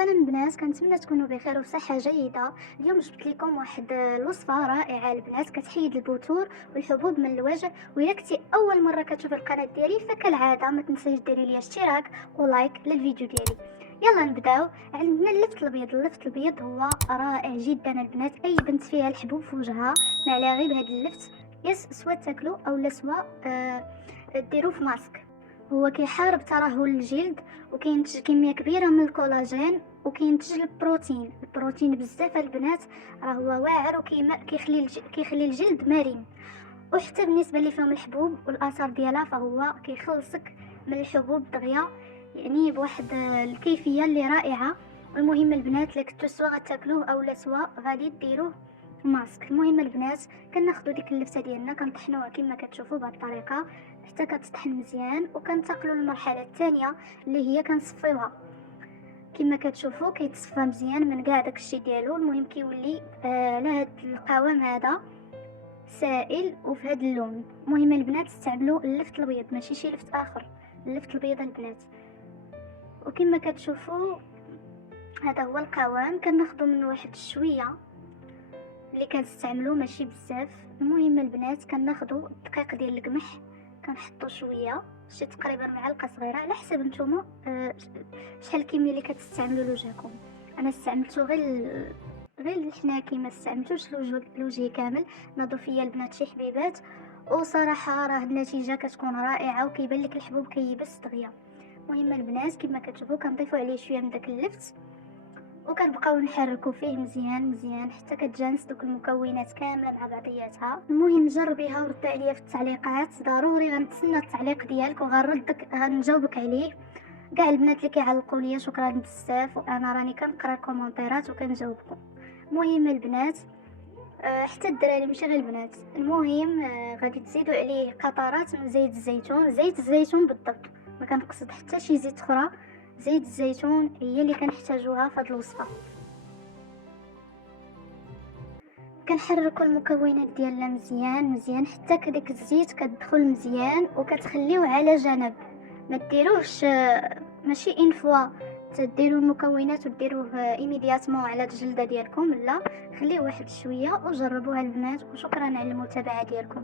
سلام البنات، كنتمنى تكونوا بخير وبصحه جيده. اليوم جبت لكم واحد الوصفه رائعه البنات كتحيد البثور والحبوب من الوجه. واذا كنتي اول مره كتشوفي القناه ديالي فكالعاده ما تنسيش ديري لي اشتراك ولايك للفيديو ديالي. يلا نبداو. عندنا اللفت الابيض. اللفت الابيض هو رائع جدا البنات، اي بنت فيها الحبوب في وجهها ما عليها غير بهذا اللفت، سواء تاكلو او سواء ديروه في ماسك. هو كيحارب ترهل الجلد، وكينتج كميه كبيره من الكولاجين، وكينتج البروتين بزاف البنات. راه هو واعر كيخلي الجلد مرن. وحتى بالنسبه اللي فيهم الحبوب والاثار ديالها فهو كيخلصك من الحبوب دغيا، يعني بواحد الكيفيه اللي رائعه. المهم البنات لك كنتو سوا غتاكلوه او سوا غادي ديروه ماسك. المهم البنات كناخذوا ديك اللفته ديالنا كنطحنوها كما كتشوفوا بهذه الطريقه حتى كتطحن مزيان، وكنتقلوا للمرحله الثانيه اللي هي كنصفيوها. كما كتشوفوا كيتصفى مزيان من كاع داكشي ديالو. المهم كيولي لهاد القوام هذا سائل وفي هذا اللون. المهم البنات استعملوا اللفت الابيض ماشي شي لفت اخر، اللفت الابيض البنات. وكما كتشوفوا هذا هو القوام. كناخذوا منه واحد شويه اللي كنستعملوه ماشي بزاف. المهم البنات كناخذوا دقيق ديال القمح، كنحطوا شويه شي تقريبا معلقه صغيره على حسب نتوما شحال الكميه اللي كتستعملوا لوجهكم. انا استعملته غير الحناكي، كيما استعملتوش لوجهي كامل. ناضوا فيا البنات شي حبيبات، وصراحه راه النتيجه كتكون رائعه وكيبان لك الحبوب كيبس دغيا. المهم البنات كما كتشوفوا كنضيفوا عليه شويه من داك اللفت، وكنبقاو نحركوا فيه مزيان حتى كتجانس دوك المكونات كامله مع بعضياتها. المهم جربيها وردي عليا في التعليقات، ضروري غنتسنى التعليق ديالك غنجاوبك عليه. كاع البنات اللي كيعلقوا ليا شكرا بزاف، وانا راني كنقرا الكومونتيرات وكنجاوبكم. المهم البنات حتى الدراري ماشي غير البنات. المهم غادي تزيدوا عليه قطرات من زيت الزيتون، زيت الزيتون بالضبط، ما كنقصد حتى شي زيت اخرى. زيت الزيتون هي اللي كنحتاجوها في هذه الوصفه. كنحركوا المكونات ديالنا مزيان حتى كديك الزيت كتدخل مزيان، وكتخليوه على جنب. ما ديروهش ماشي ان فوا تديروا المكونات وديروه ايميدياتمون على الجلده ديالكم، لا، خليه واحد شويه وجربوها البنات. وشكرا على المتابعه ديالكم.